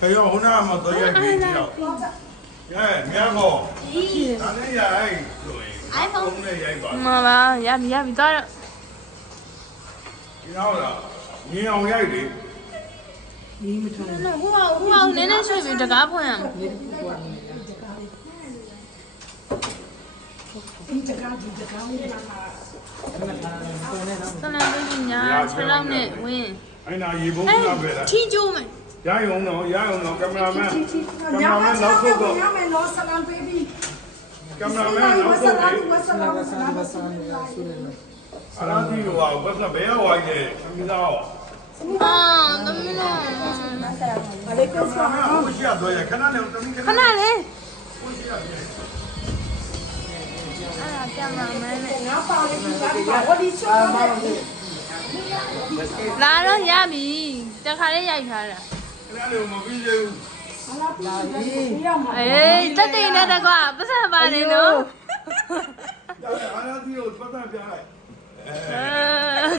可要湖南嘛都要比较。哎，面包。哪里呀？哎，对。iPhone 的也一把。မပါရပြီသွားတော့ 然后呢，你要我也的。ဟိုနည်းနည်းရွှေ့ပြီးတကားဖွင့်ရအောင်ဆလန်ပေးပြီးညာ6လောက်နဲ့ဝင်း 哎，那一步那边的。ထီကျိုးမယ် 加油喏，加油喏，cameraman，老叔哥，cameraman 老叔哥。 阿拉弟哟啊，我是没有玩的，你知道？ အာသမီးလား 我需要多呀，看那两，等你看 ခ 那。 ဏလေး 我需要多。 အဲ့ဒါပြန်လာမယ်နဲ့လာတော့ရပြီတခါလေးရိုက်ထားတာ 看那两我比较。 အေးတက်တိန်နဲ့တကွာပတ်စံပါနေနော် 阿拉弟哟，不但别来。